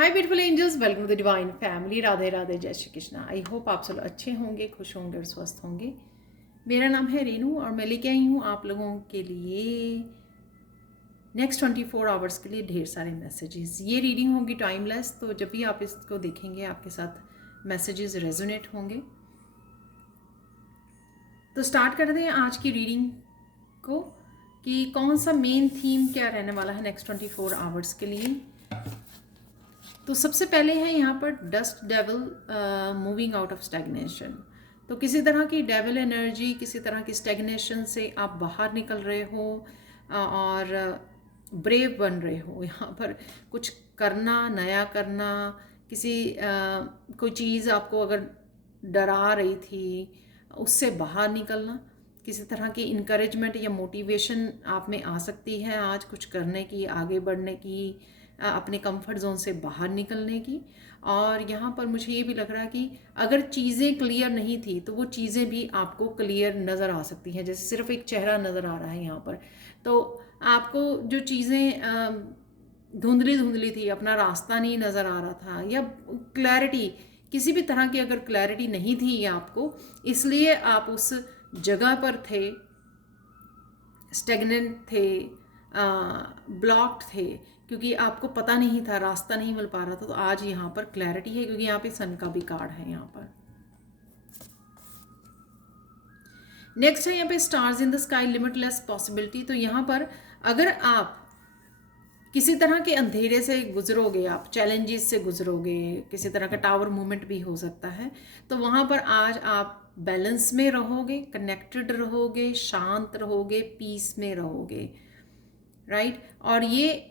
Hi beautiful angels, welcome to the divine family. Radhe Radhe, जय Shri Krishna. I hope आप सब अच्छे होंगे, खुश होंगे और स्वस्थ होंगे। मेरा नाम है रेनू और मैं लेके आई हूँ आप लोगों के लिए नेक्स्ट 24 आवर्स के लिए ढेर सारे मैसेजेस। ये रीडिंग होगी टाइमलेस, तो जब भी आप इसको देखेंगे आपके साथ मैसेजेस रेजोनेट होंगे। तो स्टार्ट कर दें आज की रीडिंग को कि कौन सा मेन थीम क्या रहने वाला है नेक्स्ट 24 आवर्स के लिए। तो सबसे पहले है यहाँ पर dust devil moving out of stagnation. तो किसी तरह की डेविल एनर्जी, किसी तरह की स्टैग्नेशन से आप बाहर निकल रहे हो और ब्रेव बन रहे हो। यहाँ पर कुछ करना, नया करना, किसी कोई चीज़ आपको अगर डरा रही थी उससे बाहर निकलना, किसी तरह की इनकरेजमेंट या मोटिवेशन आप में आ सकती है आज कुछ करने की, आगे बढ़ने की, अपने कंफर्ट जोन से बाहर निकलने की। और यहाँ पर मुझे ये भी लग रहा है कि अगर चीज़ें क्लियर नहीं थी तो वो चीज़ें भी आपको क्लियर नज़र आ सकती हैं। जैसे सिर्फ एक चेहरा नज़र आ रहा है यहाँ पर, तो आपको जो चीज़ें धुंधली धुंधली थी, अपना रास्ता नहीं नज़र आ रहा था, या क्लैरिटी, किसी भी तरह की अगर क्लैरिटी नहीं थी आपको, इसलिए आप उस जगह पर थे, स्टेगनेंट थे, ब्लॉक्ड थे, क्योंकि आपको पता नहीं था, रास्ता नहीं मिल पा रहा था। तो आज यहाँ पर क्लैरिटी है, क्योंकि यहाँ पे सन का भी कार्ड है यहाँ पर। नेक्स्ट है यहाँ पे stars in the sky, limitless possibility. तो यहाँ पर अगर आप किसी तरह के अंधेरे से गुजरोगे, आप चैलेंजेस से गुजरोगे, किसी तरह का टावर मूवमेंट भी हो सकता है, तो वहाँ पर आज आप बैलेंस में रहोगे, कनेक्टेड रहोगे, शांत रहोगे, पीस में रहोगे, राइट। और ये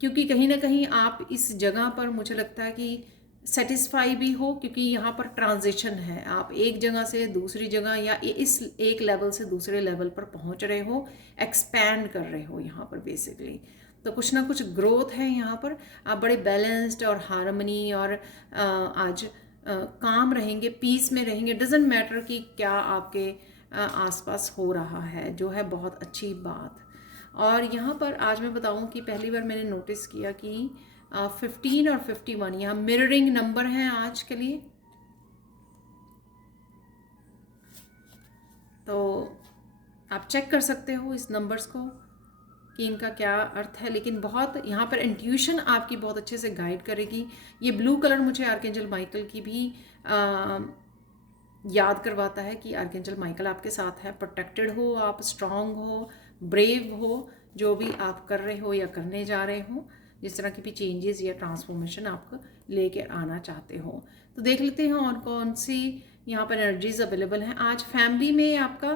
क्योंकि कहीं ना कहीं आप इस जगह पर, मुझे लगता है कि सेटिस्फाई भी हो, क्योंकि यहाँ पर ट्रांजिशन है, आप एक जगह से दूसरी जगह या इस एक लेवल से दूसरे लेवल पर पहुँच रहे हो, एक्सपैंड कर रहे हो यहाँ पर बेसिकली। तो कुछ ना कुछ ग्रोथ है यहाँ पर। आप बड़े बैलेंस्ड और हार्मनी और आज काम रहेंगे, पीस में रहेंगे। डजेंट मैटर कि क्या आपके आसपास हो रहा है, जो है बहुत अच्छी बात। और यहाँ पर आज मैं बताऊँ कि पहली बार मैंने नोटिस किया कि 15 और 51 यहाँ मिररिंग नंबर हैं आज के लिए। तो आप चेक कर सकते हो इस नंबर्स को कि इनका क्या अर्थ है, लेकिन बहुत यहाँ पर इंट्यूशन आपकी बहुत अच्छे से गाइड करेगी। ये ब्लू कलर मुझे आर्कएंजल माइकल की भी याद करवाता है कि आर्कएंजल माइकल आपके साथ है। प्रोटेक्टेड हो आप, स्ट्रांग हो, ब्रेव हो, जो भी आप कर रहे हो या करने जा रहे हो, जिस तरह की भी चेंजेस या ट्रांसफॉर्मेशन आपको लेके आना चाहते हो। तो देख लेते हैं और कौन सी यहाँ पर एनर्जीज अवेलेबल हैं आज। फैमिली में आपका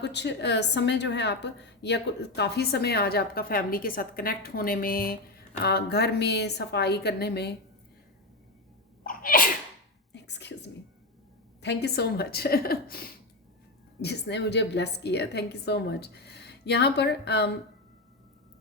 कुछ समय जो है आप, या काफ़ी समय आज आपका फैमिली के साथ कनेक्ट होने में, घर में सफाई करने में। Excuse me, thank you so much जिसने मुझे ब्लेस किया, थैंक यू सो मच। यहाँ पर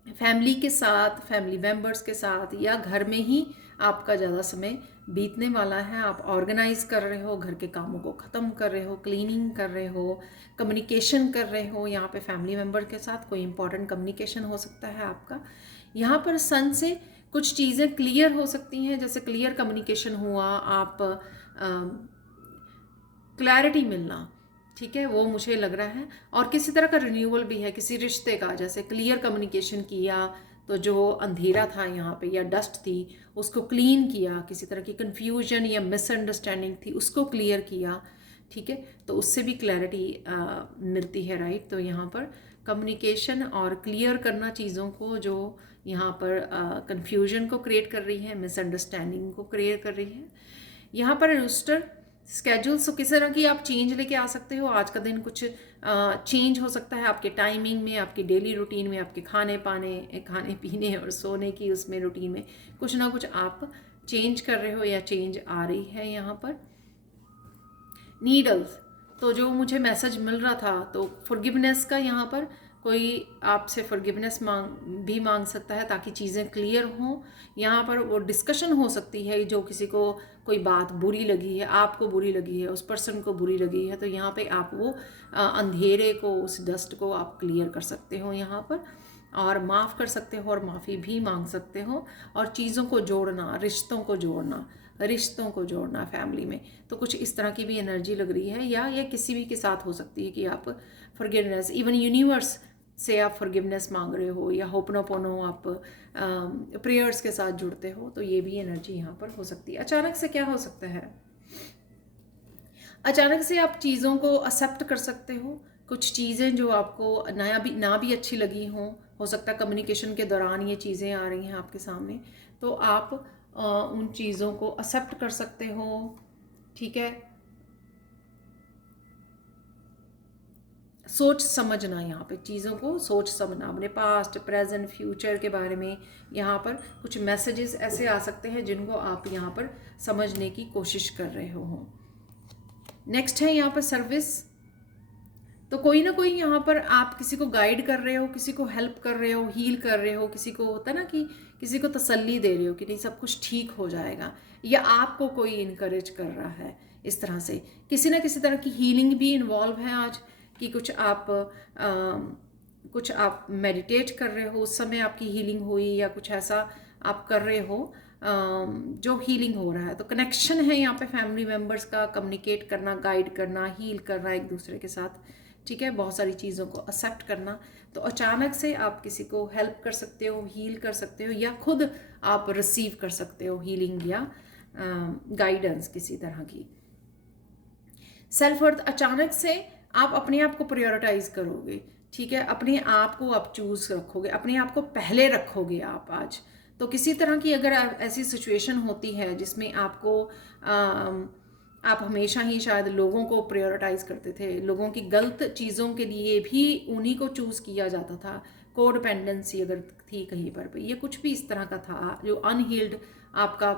फैमिली के साथ, फैमिली मेम्बर्स के साथ या घर में ही आपका ज़्यादा समय बीतने वाला है। आप ऑर्गेनाइज कर रहे हो, घर के कामों को ख़त्म कर रहे हो, क्लीनिंग कर रहे हो, कम्युनिकेशन कर रहे हो। यहाँ पे फैमिली मेम्बर के साथ कोई इंपॉर्टेंट कम्युनिकेशन हो सकता है आपका। यहाँ पर सन से कुछ चीज़ें क्लियर हो सकती हैं, जैसे क्लियर कम्युनिकेशन हुआ, आप क्लैरिटी मिलना, ठीक है, वो मुझे लग रहा है। और किसी तरह का रिन्यूअल भी है किसी रिश्ते का, जैसे क्लियर कम्युनिकेशन किया तो जो अंधेरा था यहाँ पे या डस्ट थी उसको क्लीन किया, किसी तरह की कन्फ्यूजन या मिसअंडरस्टैंडिंग थी उसको क्लियर किया, ठीक है, तो उससे भी क्लैरिटी मिलती है, राइट। तो यहाँ पर कम्युनिकेशन और क्लियर करना चीज़ों को, जो यहाँ पर कन्फ्यूजन को क्रिएट कर रही है, मिसअंडरस्टैंडिंग को क्रिएट कर रही है। यहाँ पर रूस्टर स्केड्यूल, सो किस तरह की आप चेंज लेके आ सकते हो। आज का दिन कुछ चेंज हो सकता है आपके टाइमिंग में, आपकी डेली रूटीन में, आपके खाने पीने और सोने की उसमें रूटीन में कुछ ना कुछ आप चेंज कर रहे हो या चेंज आ रही है यहाँ पर। नीडल्स, तो जो मुझे मैसेज मिल रहा था, तो फॉरगिवनेस का यहाँ पर कोई आपसे फॉरगिवनेस मांग सकता है ताकि चीज़ें क्लियर हों। यहाँ पर वो डिस्कशन हो सकती है, जो किसी को कोई बात बुरी लगी है, आपको बुरी लगी है, उस पर्सन को बुरी लगी है, तो यहाँ पे आप वो अंधेरे को, उस डस्ट को आप क्लियर कर सकते हो यहाँ पर। और माफ़ कर सकते हो और माफ़ी भी मांग सकते हो। और चीज़ों को जोड़ना, रिश्तों को जोड़ना फैमिली में, तो कुछ इस तरह की भी एनर्जी लग रही है। या ये किसी भी के साथ हो सकती है कि आप फॉरगिवनेस, इवन यूनिवर्स से आप फॉरगिवनेस मांग रहे हो, या होपनोपोनो आप प्रेयर्स के साथ जुड़ते हो, तो ये भी एनर्जी यहाँ पर हो सकती है। अचानक से क्या हो सकता है, अचानक से आप चीज़ों को एक्सेप्ट कर सकते हो। कुछ चीज़ें जो आपको ना भी अच्छी लगी हों, हो सकता है कम्युनिकेशन के दौरान ये चीज़ें आ रही हैं आपके सामने, तो आप उन चीज़ों को एक्सेप्ट कर सकते हो। ठीक है, सोच समझना, यहाँ पे चीज़ों को सोच समझना, अपने पास्ट, प्रेजेंट, फ्यूचर के बारे में यहाँ पर कुछ मैसेजेस ऐसे आ सकते हैं जिनको आप यहाँ पर समझने की कोशिश कर रहे हो। नेक्स्ट है यहाँ पर सर्विस। तो कोई ना कोई यहाँ पर आप किसी को गाइड कर रहे हो, किसी को हेल्प कर रहे हो, हील कर रहे हो, किसी को होता है ना कि किसी को तसल्ली दे रहे हो कि नहीं सब कुछ ठीक हो जाएगा, या आपको कोई इनकरेज कर रहा है। इस तरह से किसी ना किसी तरह की हीलिंग भी इन्वॉल्व है आज, कि कुछ आप मेडिटेट कर रहे हो, उस समय आपकी हीलिंग हुई, या कुछ ऐसा आप कर रहे हो जो हीलिंग हो रहा है। तो कनेक्शन है यहाँ पे फैमिली मेम्बर्स का, कम्युनिकेट करना, गाइड करना, हील करना एक दूसरे के साथ। ठीक है, बहुत सारी चीज़ों को एक्सेप्ट करना। तो अचानक से आप किसी को हेल्प कर सकते हो, हील कर सकते हो, या खुद आप रिसीव कर सकते हो हीलिंग या गाइडेंस किसी तरह की। सेल्फ वर्थ, अचानक से आप अपने आप को प्रायोरिटाइज करोगे। ठीक है, अपने आप को आप चूज रखोगे, अपने आप को पहले रखोगे आप आज। तो किसी तरह की अगर ऐसी सिचुएशन होती है जिसमें आपको आप हमेशा ही शायद लोगों को प्रायोरिटाइज करते थे, लोगों की गलत चीज़ों के लिए भी उन्हीं को चूज़ किया जाता था, कोडिपेंडेंसी अगर थी कहीं पर, ये कुछ भी इस तरह का था जो अनहील्ड आपका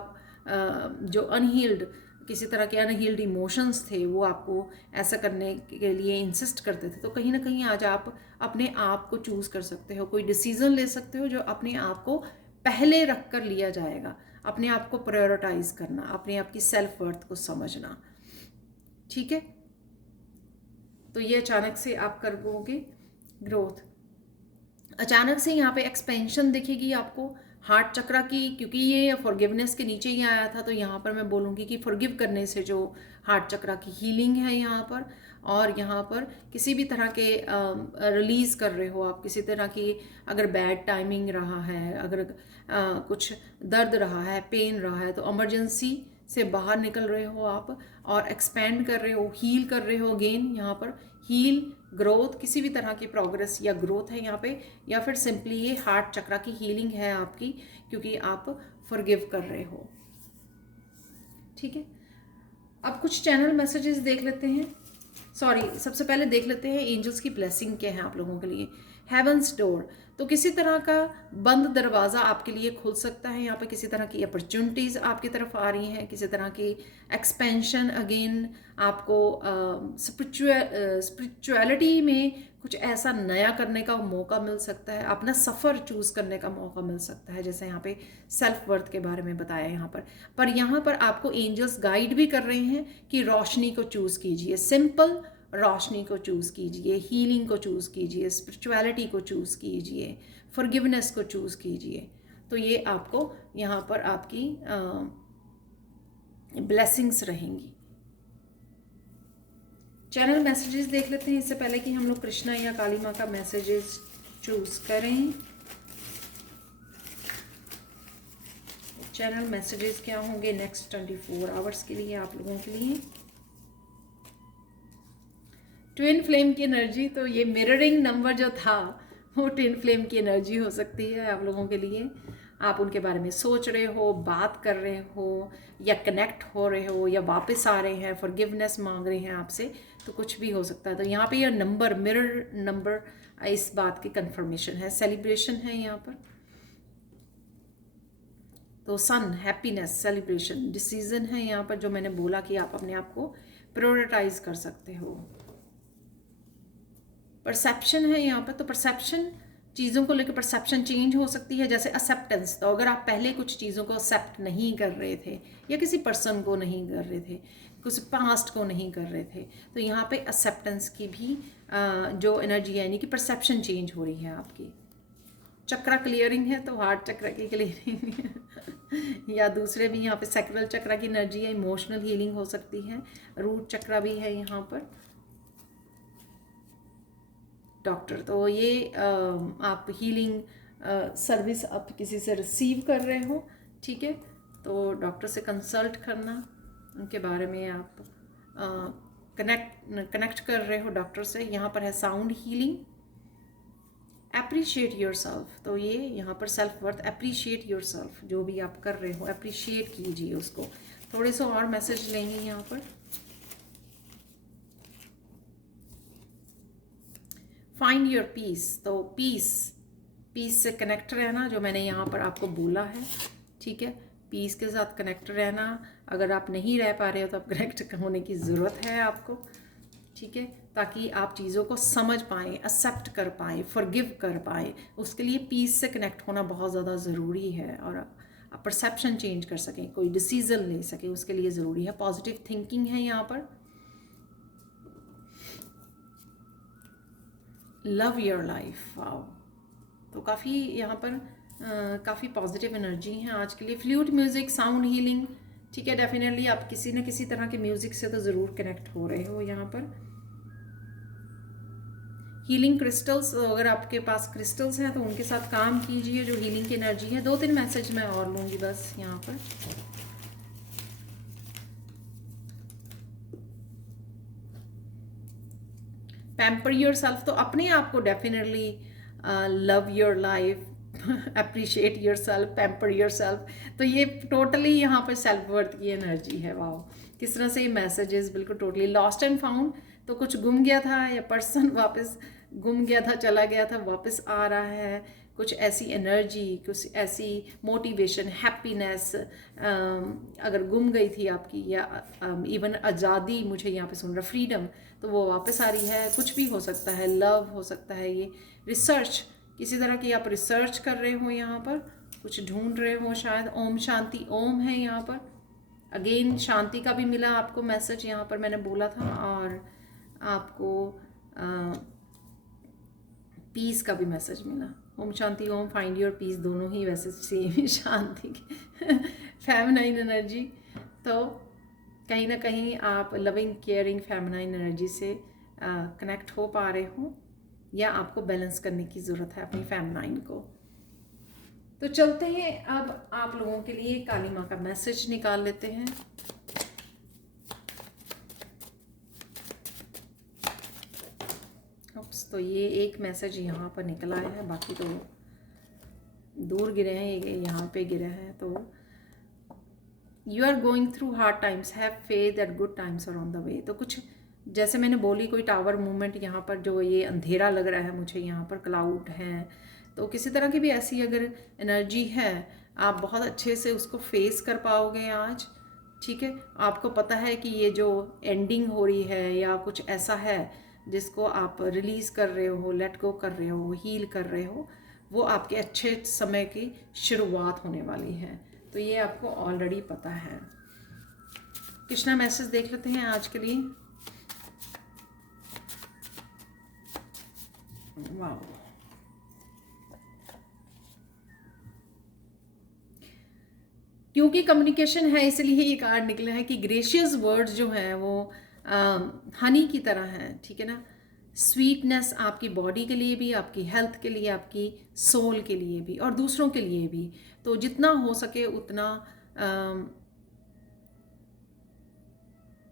जो अनहील्ड किसी तरह के अनहील्ड इमोशंस थे, वो आपको ऐसा करने के लिए इंसिस्ट करते थे। तो कहीं ना कहीं आज आप अपने आप को चूज़ कर सकते हो, कोई डिसीज़न ले सकते हो जो अपने आप को पहले रख कर लिया जाएगा। अपने आप को प्रायोरिटाइज करना, अपने आप की सेल्फ वर्थ को समझना। ठीक है, तो ये अचानक से आप करोगे ग्रोथ। अचानक से यहाँ पे एक्सपेंशन दिखेगी आपको हार्ट चक्रा की, क्योंकि ये फॉरगिवनेस के नीचे ही आया था, तो यहाँ पर मैं बोलूँगी कि फॉरगिव करने से जो हार्ट चक्रा की हीलिंग है यहाँ पर, और यहाँ पर किसी भी तरह के रिलीज़ कर रहे हो आप, किसी तरह की अगर बैड टाइमिंग रहा है, अगर कुछ दर्द रहा है, पेन रहा है, तो इमरजेंसी से बाहर निकल रहे हो आप, और एक्सपेंड कर रहे हो, हील कर रहे हो। अगेन यहाँ पर हील, ग्रोथ, किसी भी तरह की प्रोग्रेस या ग्रोथ है यहाँ पे, या फिर सिंपली ये हार्ट चक्रा की हीलिंग है आपकी, क्योंकि आप फॉरगिव कर रहे हो। ठीक है, अब कुछ चैनल मैसेजेस देख लेते हैं। सबसे पहले देख लेते हैं एंजल्स की ब्लेसिंग क्या है आप लोगों के लिए। हेवंस डोर, तो किसी तरह का बंद दरवाज़ा आपके लिए खुल सकता है यहाँ पे, किसी तरह की अपॉर्चुनिटीज़ आपकी तरफ आ रही हैं, किसी तरह की एक्सपेंशन, अगेन आपको स्पिरिचुअलिटी में कुछ ऐसा नया करने का मौका मिल सकता है, अपना सफ़र चूज़ करने का मौका मिल सकता है, जैसे यहाँ पे सेल्फ वर्थ के बारे में बताया यहाँ पर यहाँ पर आपको एंजल्स गाइड भी कर रहे हैं कि रोशनी को चूज़ कीजिए, सिंपल रोशनी को चूज़ कीजिए, हीलिंग को चूज़ कीजिए, स्पिरिचुअलिटी को चूज़ कीजिए, फॉरगिवनेस को चूज़ कीजिए। तो ये आपको यहाँ पर आपकी ब्लेसिंग्स रहेंगी। चैनल मैसेजेस देख लेते हैं इससे पहले कि हम लोग कृष्णा या काली माँ का मैसेजेस चूज़ करें। चैनल मैसेजेस क्या होंगे नेक्स्ट 24 आवर्स के लिए आप लोगों के लिए। ट्विन फ्लेम की एनर्जी, तो ये मिररिंग नंबर जो था वो ट्विन फ्लेम की एनर्जी हो सकती है आप लोगों के लिए। आप उनके बारे में सोच रहे हो, बात कर रहे हो, या कनेक्ट हो रहे हो, या वापस आ रहे हैं, फॉरगिवनेस मांग रहे हैं आपसे, तो कुछ भी हो सकता है। तो यहाँ पे ये नंबर, मिरर नंबर, इस बात की कंफर्मेशन है। सेलिब्रेशन है यहाँ पर, तो सन, हैप्पीनेस, सेलिब्रेशन, डिसीजन है यहाँ पर, जो मैंने बोला कि आप अपने आप को प्रायोरिटाइज कर सकते हो। परसेप्शन है यहाँ पर, तो परसेप्शन, चीज़ों को लेकर परसेप्शन चेंज हो सकती है, जैसे एक्सेप्टेंस। तो अगर आप पहले कुछ चीज़ों को एक्सेप्ट नहीं कर रहे थे, या किसी पर्सन को नहीं कर रहे थे, कुछ पास्ट को नहीं कर रहे थे, तो यहाँ पे एक्सेप्टेंस की भी जो एनर्जी है, यानी कि परसेप्शन चेंज हो रही है आपकी। चक्रा क्लियरिंग है तो हार्ट चक्रा की क्लियरिंग या दूसरे भी यहाँ पे सैक्रल चक्रा की एनर्जी है, इमोशनल हीलिंग हो सकती है। रूट चक्रा भी है यहाँ पर। डॉक्टर, तो ये आप हीलिंग सर्विस आप किसी से रिसीव कर रहे हो, ठीक है, तो डॉक्टर से कंसल्ट करना, उनके बारे में आप कनेक्ट कर रहे हो डॉक्टर से। यहाँ पर है sound healing, appreciate your self, तो ये यहाँ पर self worth, appreciate your self, जो भी आप कर रहे हो अप्रिशिएट कीजिए उसको। थोड़े से और मैसेज लेंगे यहाँ पर। फाइंड योर पीस, तो पीस से कनेक्ट रहना, जो मैंने यहाँ पर आपको बोला है, ठीक है, पीस के साथ कनेक्ट रहना। अगर आप नहीं रह पा रहे हो तो आप कनेक्ट होने की ज़रूरत है आपको, ठीक है, ताकि आप चीज़ों को समझ पाएँ, एक्सेप्ट कर पाएँ, फॉरगिव कर पाएँ। उसके लिए पीस से कनेक्ट होना बहुत ज़्यादा ज़रूरी है, और आप परसेप्शन चेंज कर सकें, कोई डिसीज़न ले सकें, उसके लिए ज़रूरी है। पॉजिटिव थिंकिंग है यहाँ पर। लव योर लाइफ, वाओ, तो काफ़ी यहाँ पर काफ़ी पॉजिटिव एनर्जी है आज के लिए। फ्लूट म्यूज़िक, साउंड हीलिंग, ठीक है, डेफिनेटली आप किसी न किसी तरह के म्यूज़िक से तो ज़रूर कनेक्ट हो रहे हो यहाँ पर। हीलिंग क्रिस्टल्स, अगर आपके पास क्रिस्टल्स हैं तो उनके साथ काम कीजिए, जो हीलिंग की एनर्जी है। 2-3 मैसेज मैं और लूँगी बस यहाँ पर। पैम्पर योर सेल्फ, तो अपने आप को definitely love your life, appreciate your self, pamper your self, तो ये टोटली यहाँ पर सेल्फ वर्थ की एनर्जी है। वाओ, किस तरह से ये मैसेजेस बिल्कुल टोटली लॉस्ट एंड फाउंड, तो कुछ गुम गया था या पर्सन वापस गुम गया था, चला गया था, वापस आ रहा है। कुछ ऐसी एनर्जी, कुछ ऐसी मोटिवेशन, हैप्पीनेस अगर गुम गई थी आपकी, या इवन आज़ादी, मुझे यहाँ पे सुन रहा फ्रीडम, तो वो वापस आ रही है। कुछ भी हो सकता है, लव हो सकता है, ये रिसर्च, किसी तरह की आप रिसर्च कर रहे हो यहाँ पर, कुछ ढूंढ रहे हो शायद। ओम शांति ओम है यहाँ पर। अगेन शांति का भी मिला आपको मैसेज, यहाँ पर मैंने बोला था, और आपको पीस का भी मैसेज मिला। Om Shanti Om, find your peace, दोनों ही वैसे सेम ही शांति की फेमिनाइन एनर्जी। तो कहीं ना कहीं आप लविंग केयरिंग फेमिनाइन एनर्जी से कनेक्ट हो पा रहे हो, या आपको बैलेंस करने की ज़रूरत है अपनी फेमिनाइन को। तो चलते हैं अब आप लोगों के लिए काली माँ का मैसेज निकाल लेते हैं। तो ये एक मैसेज यहाँ पर निकला है, बाकी तो दूर गिरे हैं, ये यहाँ पे गिरे हैं। तो you are going through hard times, have faith that good times are on the way. तो कुछ जैसे मैंने बोली, कोई टावर मूवमेंट यहाँ पर, जो ये अंधेरा लग रहा है मुझे, यहाँ पर क्लाउड हैं, तो किसी तरह की भी ऐसी अगर एनर्जी है, आप बहुत अच्छे से उसको फेस कर पाओगे आज, ठीक है। आपको पता है कि ये जो एंडिंग हो रही है, या कुछ ऐसा है जिसको आप रिलीज़ कर रहे हो, लेट गो कर रहे हो, हील कर रहे हो, वो आपके अच्छे समय की शुरुआत होने वाली है। तो ये आपको ऑलरेडी पता है। कृष्णा मैसेज देख लेते हैं आज के लिए। वाह, क्योंकि कम्युनिकेशन है इसलिए ये कार्ड निकला है कि ग्रेशियस वर्ड्स जो हैं वो हनी की तरह हैं, ठीक है ना। स्वीटनेस आपकी बॉडी के लिए भी, आपकी हेल्थ के लिए, आपकी सोल के लिए भी, और दूसरों के लिए भी। तो जितना हो सके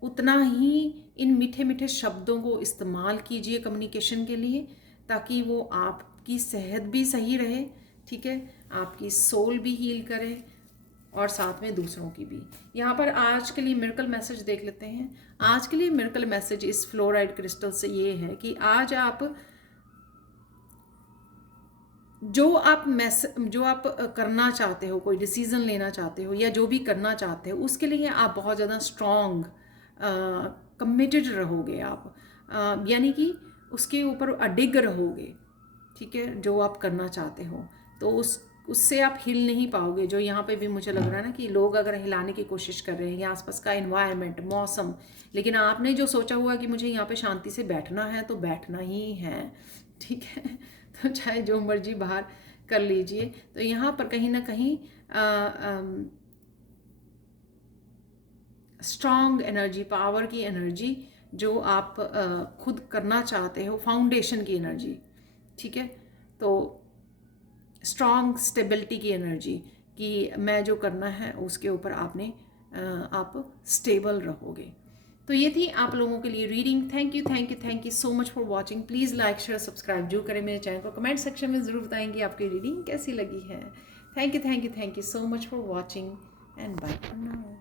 उतना ही इन मीठे मीठे शब्दों को इस्तेमाल कीजिए कम्युनिकेशन के लिए, ताकि वो आपकी सेहत भी सही रहे, ठीक है, आपकी सोल भी हील करे, और साथ में दूसरों की भी। यहाँ पर आज के लिए मिरेकल मैसेज देख लेते हैं। आज के लिए मिरेकल मैसेज इस फ्लोराइड क्रिस्टल से ये है कि आज आप जो आप करना चाहते हो, कोई डिसीज़न लेना चाहते हो, या जो भी करना चाहते हो, उसके लिए आप बहुत ज़्यादा स्ट्रॉन्ग कमिटेड रहोगे आप, यानी कि उसके ऊपर अडिग रहोगे, ठीक है, जो आप करना चाहते हो। तो उससे आप हिल नहीं पाओगे। जो यहाँ पे भी मुझे लग रहा है ना कि लोग अगर हिलाने की कोशिश कर रहे हैं, या आसपास का एनवायरनमेंट, मौसम, लेकिन आपने जो सोचा हुआ कि मुझे यहाँ पे शांति से बैठना है, तो बैठना ही है, ठीक है। तो चाहे जो मर्जी बाहर कर लीजिए। तो यहाँ पर कहीं ना कहीं स्ट्रॉन्ग एनर्जी, पावर की एनर्जी जो आप खुद करना चाहते हो, फाउंडेशन की एनर्जी, ठीक है। तो स्ट्रॉन्ग स्टेबिलिटी की एनर्जी कि मैं जो करना है उसके ऊपर आप स्टेबल रहोगे। तो ये थी आप लोगों के लिए reading. Thank you so much for watching. Please like share subscribe जो करें मेरे चैनल को। कमेंट सेक्शन में ज़रूर बताएंगे आपकी रीडिंग कैसी लगी है। Thank you so much for watching and bye for now.